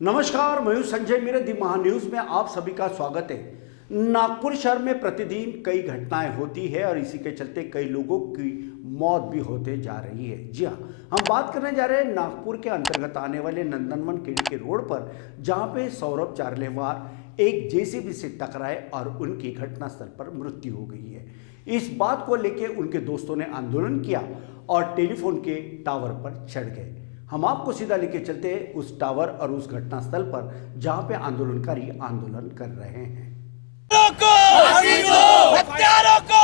नमस्कार, मैं हूं संजय मेरे दी महान्यूज में आप सभी का स्वागत है। नागपुर शहर में प्रतिदिन कई घटनाएं होती है और इसी के चलते कई लोगों की मौत भी होते जा रही है। जी हां, हम बात करने जा रहे हैं नागपुर के अंतर्गत आने वाले नंदनवन केडी के रोड पर, जहां पे सौरभ चारलेवार एक जेसीबी से टकराए और उनकी घटनास्थल पर मृत्यु हो गई है। इस बात को लेकर उनके दोस्तों ने आंदोलन किया और टेलीफोन के टावर पर चढ़ गए। हम आपको सीधा लेके चलते हैं उस टावर और उस घटनास्थल पर जहां पे आंदोलनकारी आंदोलन कर रहे हैं। हत्यारों को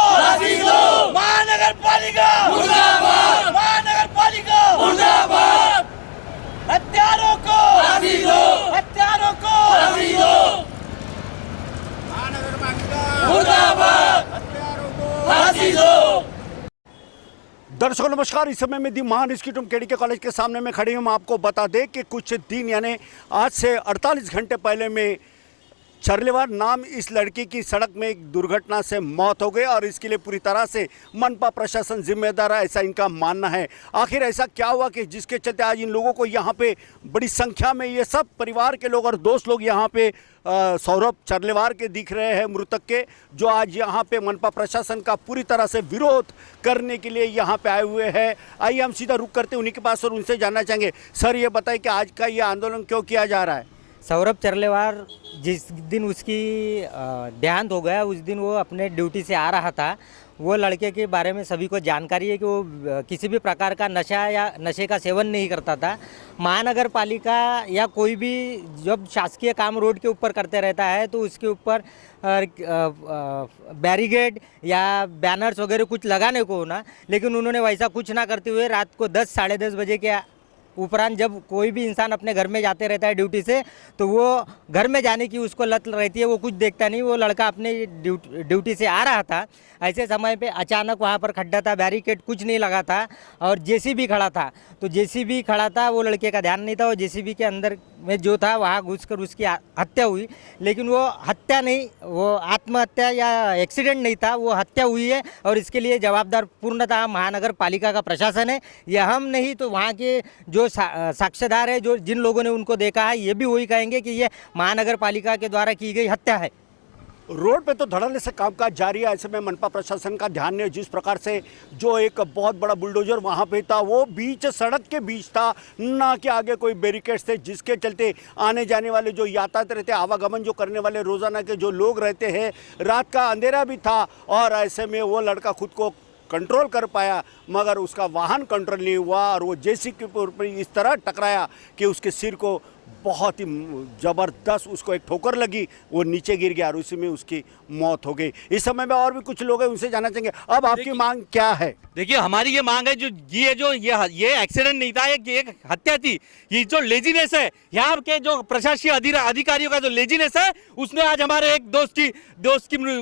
महानगर पालिका मुर्दाबाद, महानगर पालिका मुर्दाबाद, हत्यारों को हत्यारों को महानगर पालिका मुर्दाबाद, हत्यारों को फांसी दो। दर्शकों नमस्कार, इस समय में दी महान इंस्टीट्यूट केडी के कॉलेज के सामने में खड़ी हूँ। आपको बता दें कि कुछ दिन यानी आज से 48 घंटे पहले में चारलेवार नाम इस लड़की की सड़क में एक दुर्घटना से मौत हो गई और इसके लिए पूरी तरह से मनपा प्रशासन जिम्मेदार है, ऐसा इनका मानना है। आखिर ऐसा क्या हुआ कि जिसके चलते आज इन लोगों को यहाँ पे बड़ी संख्या में ये सब परिवार के लोग और दोस्त लोग यहाँ पे सौरभ चारलेवार के दिख रहे हैं, मृतक के, जो आज यहाँ पे मनपा प्रशासन का पूरी तरह से विरोध करने के लिए यहाँ पे आए हुए हैं। आइए हम सीधा रुक करते हैं उन्हीं के पास और उनसे जानना चाहेंगे। सर, ये बताएं कि आज का ये आंदोलन क्यों किया जा रहा है? सौरभ चारलेवार जिस दिन उसकी देहांत हो गया, उस दिन वो अपने ड्यूटी से आ रहा था। वो लड़के के बारे में सभी को जानकारी है कि वो किसी भी प्रकार का नशा या नशे का सेवन नहीं करता था। महानगर पालिका या कोई भी जब शासकीय काम रोड के ऊपर करते रहता है तो उसके ऊपर बैरिकेड या बैनर्स वगैरह कुछ लगाने को होना, लेकिन उन्होंने वैसा कुछ ना करते हुए रात को 10 साढ़े 10 बजे के उपरांत जब कोई भी इंसान अपने घर में जाते रहता है ड्यूटी से, तो वो घर में जाने की उसको लत रहती है, वो कुछ देखता नहीं। वो लड़का अपने ड्यूटी से आ रहा था, ऐसे समय पे अचानक वहाँ पर खड्डा था, बैरिकेड कुछ नहीं लगा था और जेसीबी खड़ा था। तो जेसीबी खड़ा था, वो लड़के का ध्यान नहीं था, वो जेसीबी के अंदर में जो था वहाँ घुसकर उसकी हत्या हुई। लेकिन वो हत्या नहीं, वो आत्महत्या या एक्सीडेंट नहीं था, वो हत्या हुई है और इसके लिए जवाबदार पूर्णतः महानगर पालिका का प्रशासन है। यह हम नहीं तो वहाँ के जो साक्षीदार है, जो जिन लोगों ने उनको देखा है, ये भी वही कहेंगे कि ये महानगर पालिका के द्वारा की गई हत्या है। रोड पे तो धड़ल्ले से कामकाज जारी है। ऐसे में मनपा प्रशासन का ध्यान नहीं, जिस प्रकार से जो एक बहुत बड़ा बुलडोजर वहाँ पे था वो बीच सड़क के बीच था, ना कि आगे कोई बैरिकेड्स थे, जिसके चलते आने जाने वाले जो यातायात रहते, आवागमन जो करने वाले रोज़ाना के जो लोग रहते हैं, रात का अंधेरा भी था और ऐसे में वो लड़का खुद को कंट्रोल कर पाया, मगर उसका वाहन कंट्रोल नहीं हुआ और वो जेसीबी के ऊपर इस तरह टकराया कि उसके सिर को बहुत ही ज़बरदस्त उसको एक ठोकर लगी, वो नीचे गिर गया और उसी में उसकी मौत हो गई। इस समय में और भी कुछ लोग हैं, उनसे जानना चाहेंगे अब आपकी मांग क्या है? देखिए, हमारी ये मांग है, ये एक्सीडेंट नहीं था, एक हत्या थी। ये जो लेजीनेस है, यहाँ के जो प्रशासकीय अधिकारियों का जो लेजीनेस है, उसने आज हमारे एक दोस्त की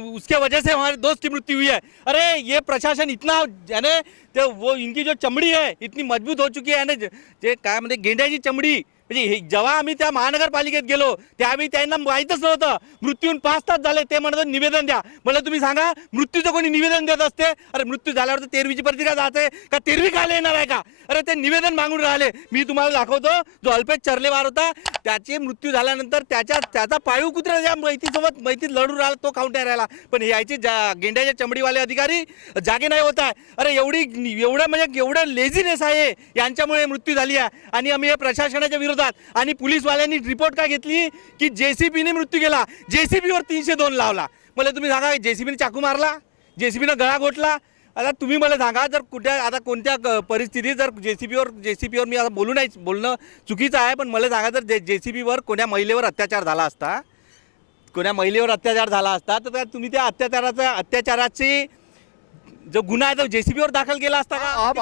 उसके वजह से हमारे दोस्त की मृत्यु हुई है। अरे ये प्रशासन इतना यानी तो वो इनकी जो चमड़ी है इतनी मजबूत हो चुकी है ना, जे काय म्हणजे गेंड्याची चमडी। म्हणजे जेव्हा आम्ही त्या महानगरपालिकेत गेलो त्यावेळी त्यांना माहीतच नव्हतं, मृत्यून 5 तास झाले, ते म्हणत निवेदन द्या। मला तुम्ही सांगा, मृत्यूचं कोणी निवेदन देत असते? अरे मृत्यू झाल्यावर तर 13वीची पत्रिका जाते का, 13वी खायला येणार आहे का? अरे ते निवेदन मागून राहिले। मी तुम्हाला दाखवतो, जो अल्पेश चारलेवार होता त्याचे मृत्यू झाल्यानंतर त्याचा पाळीव कुत्रा ज्या मैतीत लढून राहिला तो काउंटर राहिला, पण यायचे गेंड्याचे चमडीवाले अधिकारी जागे नाही होत आहे। अरे एवढं लेझीनेस आहे, यांच्यामुळे मृत्यू झाली आहे। आणि आम्ही या प्रशासनाच्या विरोधात आणि पोलीसवाल्यांनी रिपोर्ट का घेतली की जेसीबीने मृत्यू केला, जेसीबीवर 302 लावला। मला तुम्ही सांगा, जेसीबीने चाकू मारला, जेसीबीने गळा घोटला? आता तुम्ही मला सांगा, जर आता कोणत्या परिस्थितीत जर जेसीबीवर मी आता बोलणं चुकीचं आहे, पण मला सांगा, जर जेसीबीवर कोण्या महिलेवर अत्याचार झाला असता, तर तुम्ही त्या अत्याचाराची जो गुना है तो जेसीबी और दाखल किया अब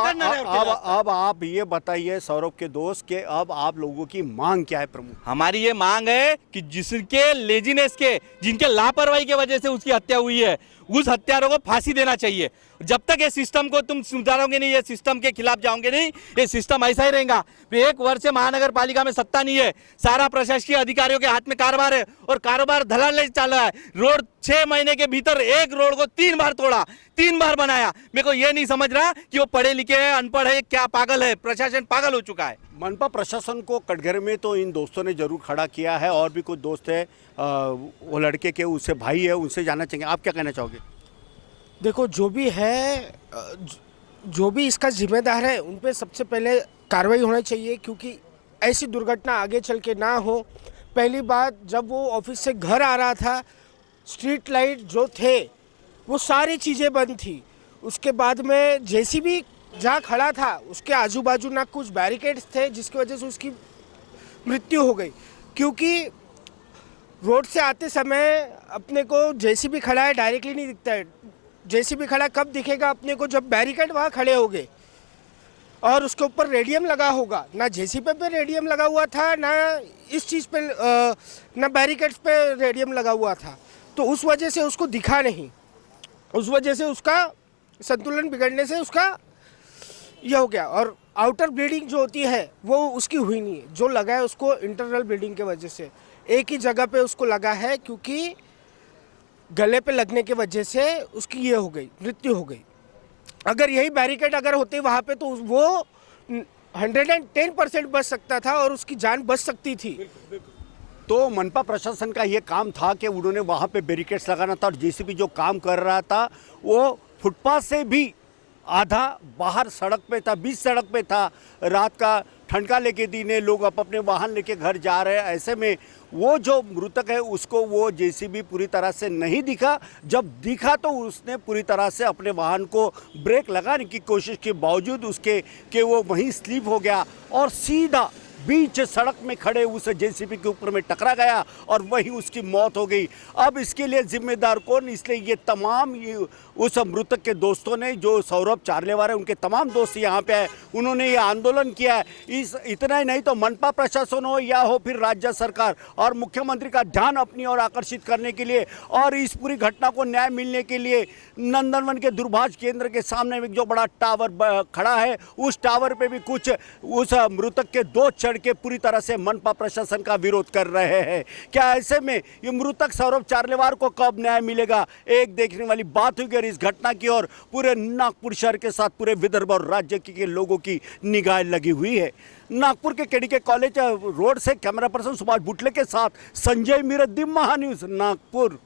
आप ये बताइए सौरभ के दोस्त के अब आप लोगों की मांग क्या है प्रमुख? हमारी ये मांग है कि जिसके लेजीनेस के, जिनके लापरवाही के वजह से उसकी हत्या हुई है, उस हत्यारों को फांसी देना चाहिए। जब तक ये सिस्टम को तुम सुधारोगे नहीं, ये सिस्टम के खिलाफ जाओगे नहीं, ये सिस्टम ऐसा ही रहेगा। एक वर्ष से महानगर पालिका में सत्ता नहीं है, सारा प्रशासकीय अधिकारियों के हाथ में कारोबार है और कारोबार धड़ल्ले चल रहा है। रोड 6 महीने के भीतर एक रोड को 3 बार तोड़ा, 3 बार बनाया। मेरे को ये नहीं समझ रहा कि वो पढ़े लिखे है, अनपढ़ है, क्या पागल है। प्रशासन पागल हो चुका है। मनपा प्रशासन को कटघरे में तो इन दोस्तों ने जरूर खड़ा किया है, और भी कुछ दोस्त है वो लड़के के उससे भाई है, उनसे जानना चाहेंगे, आप क्या कहना चाहोगे? देखो, जो भी है, जो भी इसका जिम्मेदार है उन पे सबसे पहले कार्रवाई होनी चाहिए, क्योंकि ऐसी दुर्घटना आगे चल के ना हो। पहली बात, जब वो ऑफिस से घर आ रहा था, स्ट्रीट लाइट जो थे वो सारी चीज़ें बंद थी। उसके बाद में जेसीबी जहाँ खड़ा था उसके आजू बाजू ना कुछ बैरिकेड्स थे, जिसकी वजह से उसकी मृत्यु हो गई। क्योंकि रोड से आते समय अपने को जेसीबी खड़ा है डायरेक्टली नहीं दिखता है। जेसीबी खड़ा कब दिखेगा अपने को? जब बैरिकेड वहाँ खड़े होंगे और उसके ऊपर रेडियम लगा होगा। ना जेसीबी पे रेडियम लगा हुआ था, ना इस चीज़ पे, ना बैरिकेड्स पे रेडियम लगा हुआ था, तो उस वजह से उसको दिखा नहीं। उस वजह से उसका संतुलन बिगड़ने से उसका यह हो गया। और आउटर ब्लीडिंग जो होती है वो उसकी हुई नहीं है, जो लगा है उसको इंटरनल ब्लीडिंग के वजह से एक ही जगह पे उसको लगा है, क्योंकि गले पे लगने की वजह से उसकी ये हो गई, मृत्यु हो गई। अगर यही बैरिकेड अगर होते वहाँ पे तो वो 110% बच सकता था और उसकी जान बच सकती थी। तो मनपा प्रशासन का ये काम था कि उन्होंने वहाँ पे बैरिकेड्स लगाना था, और जेसीबी जो काम कर रहा था वो फुटपाथ से भी आधा बाहर सड़क पे था, बीच सड़क पे था। रात का ठंडा लेके दिने लोग अपने वाहन लेके घर जा रहे हैं। ऐसे में वो जो मृतक है उसको वो जेसीबी पूरी तरह से नहीं दिखा। जब दिखा तो उसने पूरी तरह से अपने वाहन को ब्रेक लगाने की कोशिश के बावजूद उसके कि वो वहीं स्लिप हो गया और सीधा बीच सड़क में खड़े उस जेसीबी के ऊपर में टकरा गया और वहीं उसकी मौत हो गई। अब इसके लिए जिम्मेदार कौन? इसलिए ये तमाम उस मृतक के दोस्तों ने, जो सौरभ चारलेवार है, उनके तमाम दोस्त यहाँ पे आए, उन्होंने ये आंदोलन किया है। इतना ही नहीं तो मनपा प्रशासन हो या हो फिर राज्य सरकार और मुख्यमंत्री का ध्यान अपनी ओर आकर्षित करने के लिए और इस पूरी घटना को न्याय मिलने के लिए नंदनवन के दूरभाष केंद्र के सामने एक जो बड़ा टावर खड़ा है, उस टावर पे भी कुछ उस मृतक के दोस्त चढ़ के पूरी तरह से मनपा प्रशासन का विरोध कर रहे हैं। क्या ऐसे में ये मृतक सौरभ चारलेवार को कब न्याय मिलेगा? एक देखने वाली बात होगी। और इस घटना की और पूरे नागपुर शहर के साथ पूरे विदर्भ और राज्य के लोगों की निगाह लगी हुई है। नागपुर के केडीके कॉलेज रोड से कैमरा पर्सन सुभाष बुटले के साथ संजय मीरत, दिव्य महान्यूज, नागपुर।